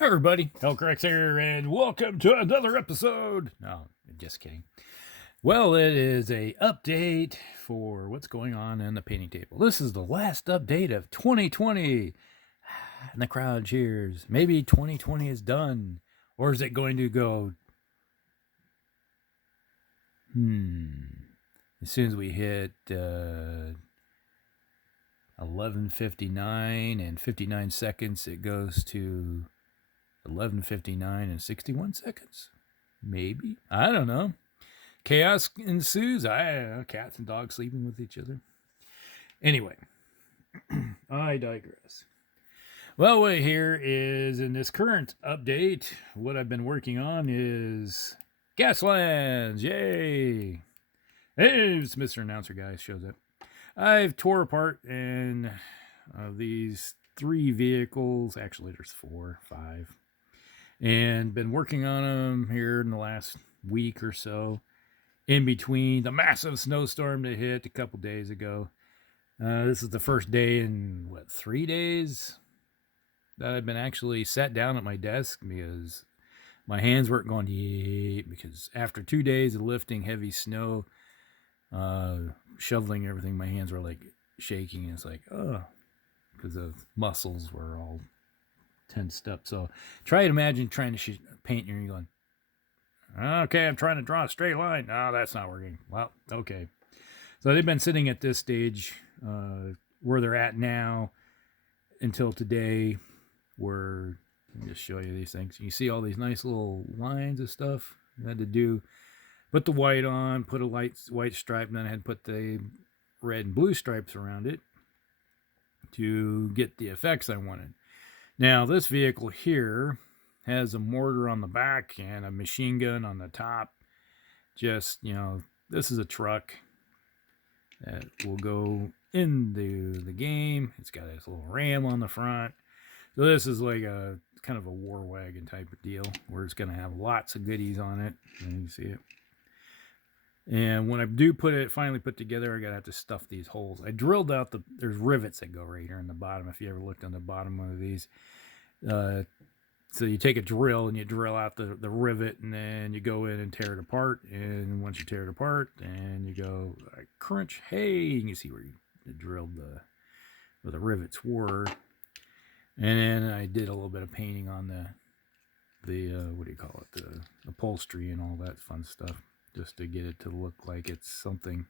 Hey everybody, Hellcracks here, and welcome to another episode. No, just kidding. Well, it is a update for what's going on in the painting table. This is the last update of 2020, and the crowd cheers. Maybe 2020 is done, or is it going to go? As soon as we hit 11:59 and 59 seconds, it goes to 11:59 and 61 seconds. Maybe. I don't know. Chaos ensues. I don't know. Cats and dogs sleeping with each other. Anyway, I digress. Well, what here is in this current update, what I've been working on is Gaslands. Yay! Hey, it's Mr. Announcer guy shows up. I've tore apart in these 3 vehicles. Actually, there's 4, 5. And been working on them here in the last week or so, in between the massive snowstorm that hit a couple days ago. This is the first day in 3 days that I've been actually sat down at my desk because my hands weren't going to because after 2 days of lifting heavy snow, shoveling everything, my hands were like shaking. It's like, because the muscles were all tensed up. So try to imagine trying to paint and you're going, okay, I'm trying to draw a straight line. No, that's not working. Well, okay. So they've been sitting at this stage where they're at now until today, where let me just show you these things. You see all these nice little lines of stuff I had to do. Put the white on, put a white stripe, and then I had to put the red and blue stripes around it to get the effects I wanted. Now, this vehicle here has a mortar on the back and a machine gun on the top. Just, this is a truck that will go into the game. It's got this little ram on the front. So this is like a kind of a war wagon type of deal where it's going to have lots of goodies on it. And you see it. And when I do finally put together, I gotta have to stuff these holes. I drilled out there's rivets that go right here in the bottom. If you ever looked on the bottom of one of these, so you take a drill and you drill out the rivet, and then you go in and tear it apart. And once you tear it apart, and you go crunch, hey, you can see where you drilled where the rivets were. And then I did a little bit of painting on the what do you call it, the upholstery and all that fun stuff, just to get it to look like it's something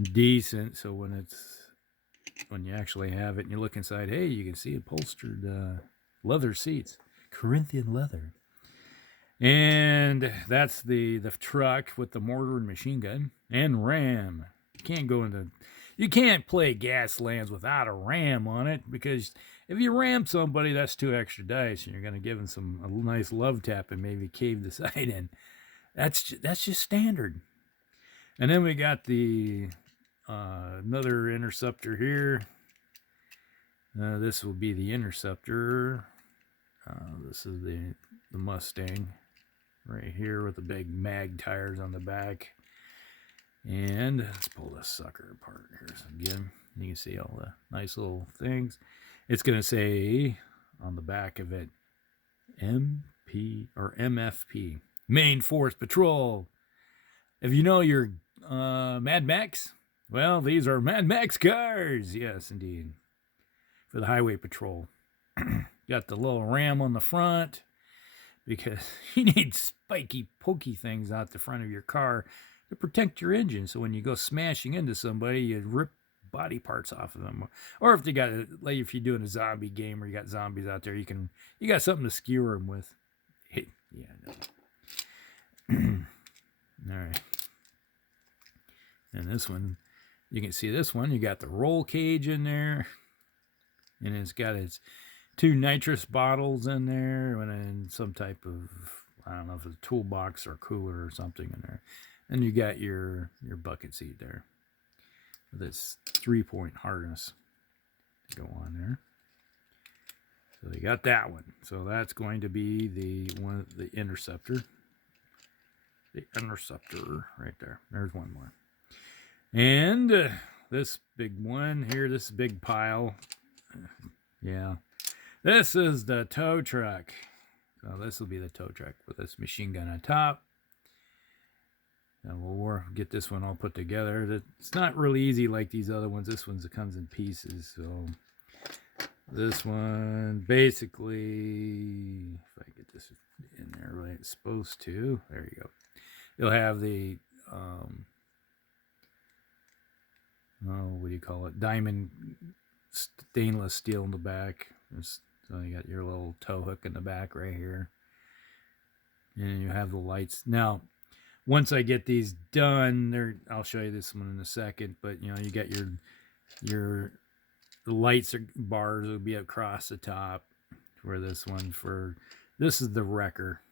decent. So when you actually have it and you look inside, hey, you can see upholstered leather seats, Corinthian leather. And that's the truck with the mortar and machine gun and ram. You can't play Gaslands without a ram on it, because if you ram somebody, that's 2 extra dice, and you're going to give them a nice love tap and maybe cave the side in. That's just standard. And then we got the another interceptor here. This will be the interceptor. This is the Mustang right here with the big mag tires on the back. And let's pull this sucker apart here again. You can see all the nice little things. It's going to say on the back of it MP or MFP. Main Force Patrol. If you know your Mad Max, well, these are Mad Max cars. Yes, indeed. For the Highway Patrol. Got the little ram on the front, because you need spiky, pokey things out the front of your car to protect your engine. So when you go smashing into somebody, you rip body parts off of them. Or if if you're doing a zombie game where you got zombies out there, you got something to skewer them with. Hey, yeah, no. All right. And this one, you can see this one, you got the roll cage in there, and it's got its 2 nitrous bottles in there, and then some type of, I don't know if it's a toolbox or cooler or something in there. And you got your bucket seat there with this 3-point harness to go on there. So they got that one. So that's going to be the interceptor. The interceptor right there. There's one more. And this big one here, this big pile. Yeah. This is the tow truck. So this will be the tow truck with this machine gun on top. And we'll get this one all put together. It's not really easy like these other ones. This one comes in pieces. So this one, basically, if I get this in there right, it's supposed to. There you go. You'll have the, what do you call it? Diamond stainless steel in the back. So you got your little tow hook in the back right here. And you have the lights. Now, once I get these done, I'll show you this one in a second. But you know, you got the lights or bars will be across the top for this one. This is the wrecker.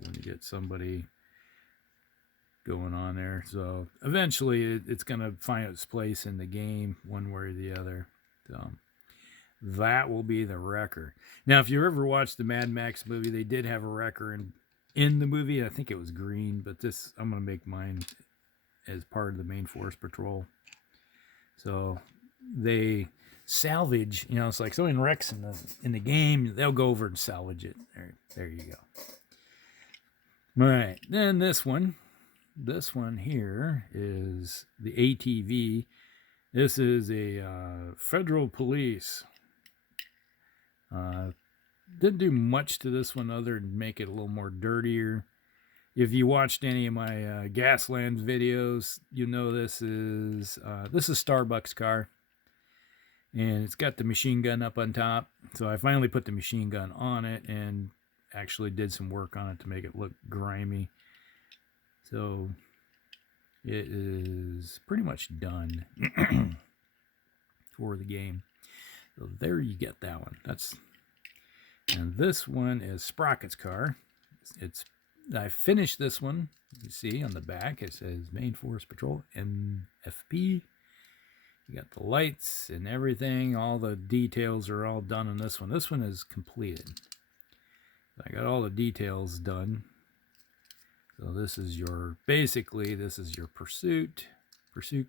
When you get somebody going on there, so eventually it's gonna find its place in the game one way or the other. So that will be the wrecker. Now, if you ever watched the Mad Max movie, they did have a wrecker in the movie. I think it was green, but I'm gonna make mine as part of the main force patrol. So they salvage, you know, it's like someone wrecks in the game, they'll go over and salvage it. There you go. All right, then this one here is the ATV. This is a federal police. Didn't do much to this one other than make it a little more dirtier. If you watched any of my Gaslands videos, you know this is Starbucks car, and it's got the machine gun up on top. So I finally put the machine gun on it and actually did some work on it to make it look grimy. So it is pretty much done for the game. So there you get that one. And this one is Sprocket's car. I finished this one. You see on the back it says Main Force Patrol MFP. You got the lights and everything. All the details are all done on this one. This one is completed. I got all the details done. So this is your pursuit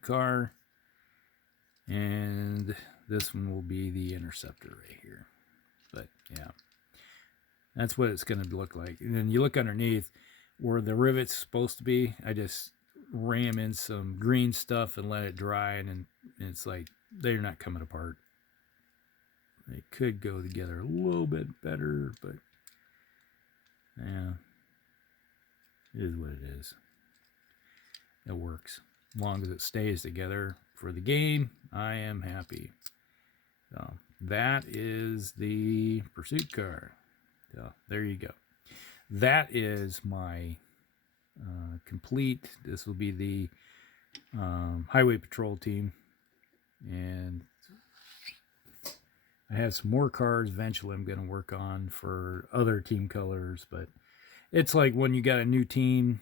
car. And this one will be the interceptor right here. But yeah, that's what it's going to look like. And then you look underneath where the rivet's supposed to be. I just ram in some green stuff and let it dry, and it's like they're not coming apart. They could go together a little bit better, but yeah, it is what it is. It works. As long as it stays together for the game, I am happy. So that is the pursuit car. So there you go. That is my complete. This will be the highway patrol team, and I have some more cars eventually I'm going to work on for other team colors. But it's like when you got a new team,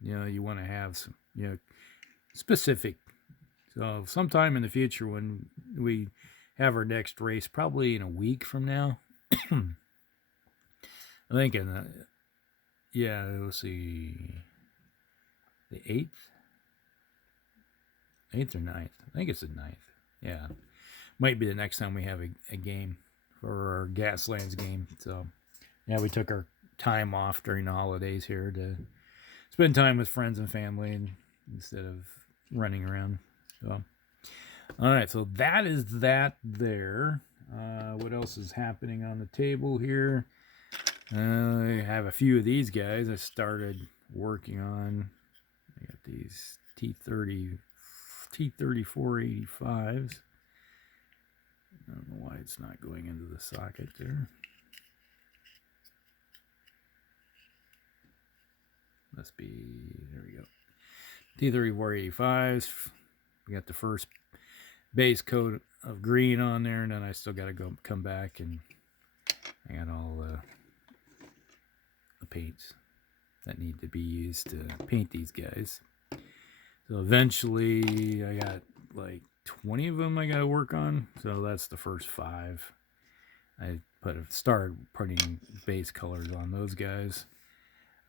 you know, you want to have some, you know, specific. So sometime in the future when we have our next race, probably in a week from now, I think we'll see, the 8th or 9th. I think it's the 9th. Yeah, might be the next time we have a game for our Gaslands game. So yeah, we took our time off during the holidays here to spend time with friends and family instead of running around. So all right, so that is that there. What else is happening on the table here? I have a few of these guys I started working on. I got these T3485s. I don't know why it's not going into the socket there. Must be, there we go. T3485s. We got the first base coat of green on there, and then I still got to come back and I got all the paints that need to be used to paint these guys. So eventually I got like 20 of them I got to work on. So that's the first 5. I started putting base colors on those guys.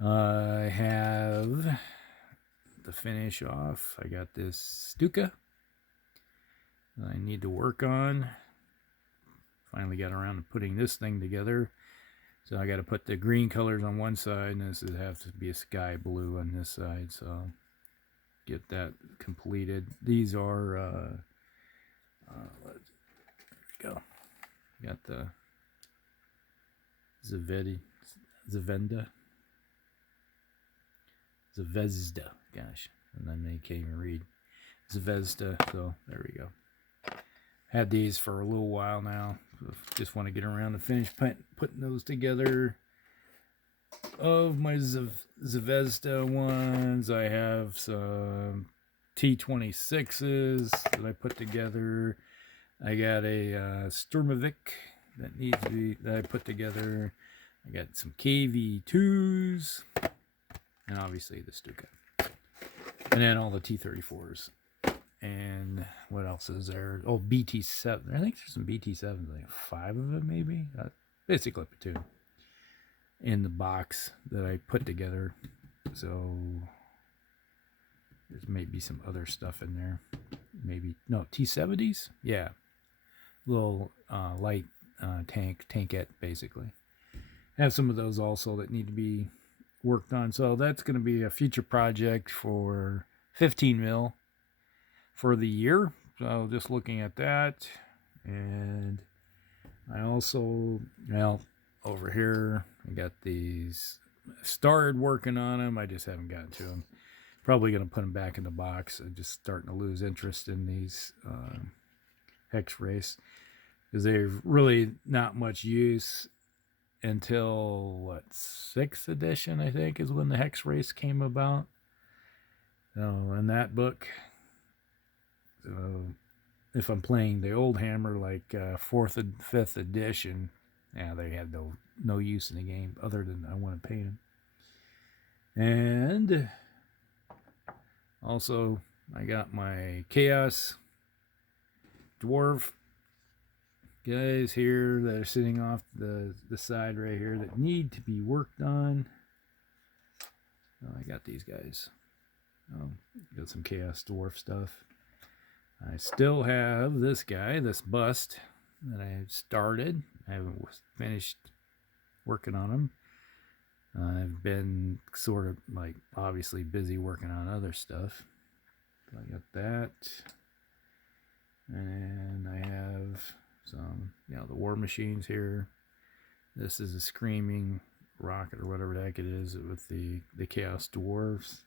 I have the finish off. I got this Stuka I need to work on. finally got around to putting this thing together. So I got to put the green colors on one side, and this would have to be a sky blue on this side. So get that completed. These are, there we go. Got the Zvezda, gosh, and then they can't even read. Zvezda, so there we go. Had these for a little while now. Just want to get around to finish putting those together. Of my Zvezda ones, I have some T26s that I put together. I got a Sturmovik that needs to be, that I put together. I got some KV2s, and obviously the Stuka. And then all the T34s. And what else is there? Oh, BT7. I think there's some BT7s, like 5 of them maybe. Basically a platoon in the box that I put together. So there's maybe some other stuff in there. Maybe, no, T70s? Yeah. Little light tankette, basically. Have some of those also that need to be worked on. So that's going to be a future project for 15 mil for the year. So just looking at that. And I also, well, over here, I got these. Started working on them. I just haven't gotten to them. Probably going to put them back in the box. I'm just starting to lose interest in these hex race, because they're really not much use until, what, 6th edition, I think, is when the hex race came about. So in that book, if I'm playing the old Hammer, like 4th and 5th edition, yeah, they had no use in the game other than I want to paint them. And also, I got my Chaos Dwarf guys here that are sitting off the side right here that need to be worked on. Oh, I got these guys. Oh, got some Chaos Dwarf stuff. I still have this guy, this bust that I started. I haven't finished working on him. I've been sort of, like, obviously busy working on other stuff. So I got that. And I have some, you know, the War Machines here. This is a Screaming Rocket or whatever the heck it is with the Chaos Dwarves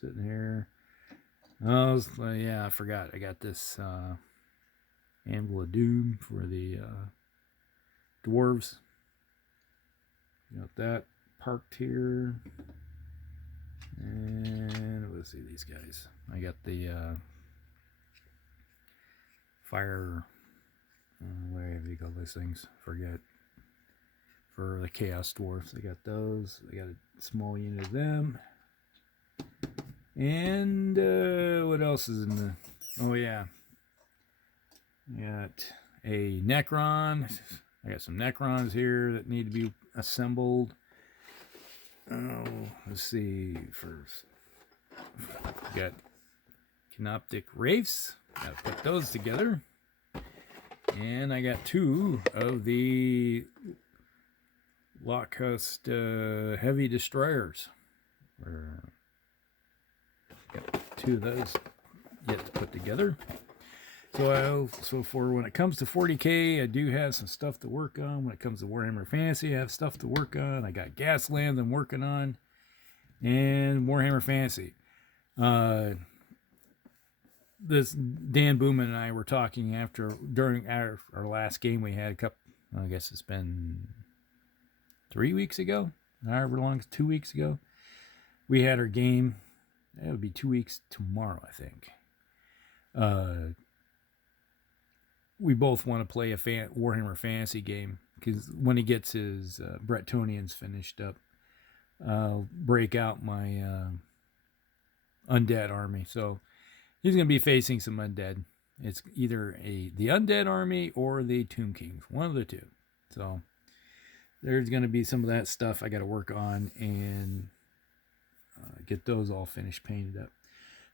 sitting here. Oh, yeah, I forgot. I got this Anvil of Doom for the Dwarves. Got that parked here. And let's see these guys. I got the fire, where do you call these things? Forget. For the Chaos Dwarfs, I got those. I got a small unit of them. And what else is in the? Oh yeah, I got a Necron. I got some Necrons here that need to be assembled. Oh, let's see. First, got Canoptic Wraiths. Got to put those together. And I got 2 of the Locust Heavy Destroyers. Got 2 of those yet to put together. So for when it comes to 40K, I do have some stuff to work on. When it comes to Warhammer Fantasy, I have stuff to work on. I got Gaslands I'm working on, and Warhammer Fantasy. This Dan Booman and I were talking during our last game we had I guess it's been 3 weeks ago, however long, 2 weeks ago. We had our game. It would be 2 weeks tomorrow, I think. We both want to play a Warhammer Fantasy game, because when he gets his Bretonnians finished up, I'll break out my undead army. So he's going to be facing some undead. It's either the undead army or the Tomb Kings, one of the two. So there's going to be some of that stuff I got to work on and get those all finished, painted up.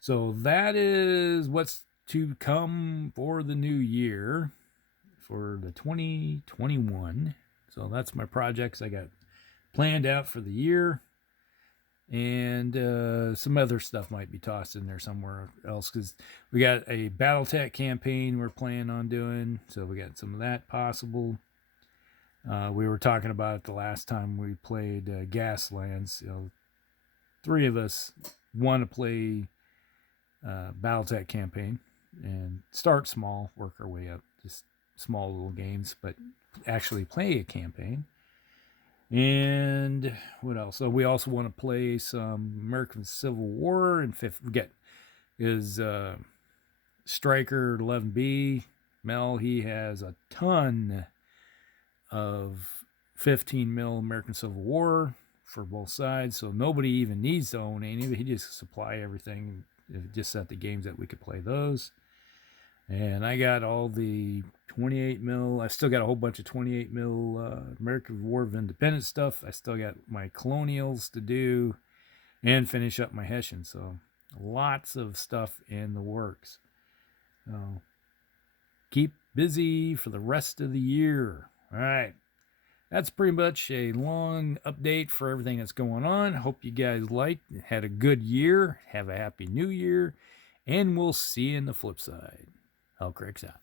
So that is what's to come for the new year for the 2021. So that's my projects I got planned out for the year. And some other stuff might be tossed in there somewhere else because we got a BattleTech campaign we're planning on doing. So we got some of that possible. We were talking about it the last time we played Gaslands. You know, 3 of us want to play BattleTech campaign and start small, work our way up, just small little games, but actually play a campaign. And what else? So we also want to play some American Civil War, and get is Striker 11B. Mel, he has a ton of 15 mil American Civil War for both sides, so nobody even needs to own any of it. He just supply everything. Just set the games that we could play those. And I got all the 28 mil. I still got a whole bunch of 28 mil American War of Independence stuff. I still got my colonials to do and finish up my Hessian. So lots of stuff in the works. So keep busy for the rest of the year. All right. That's pretty much a long update for everything that's going on. Hope you guys had a good year. Have a happy new year. And we'll see you in the flip side. Hellcrick's out.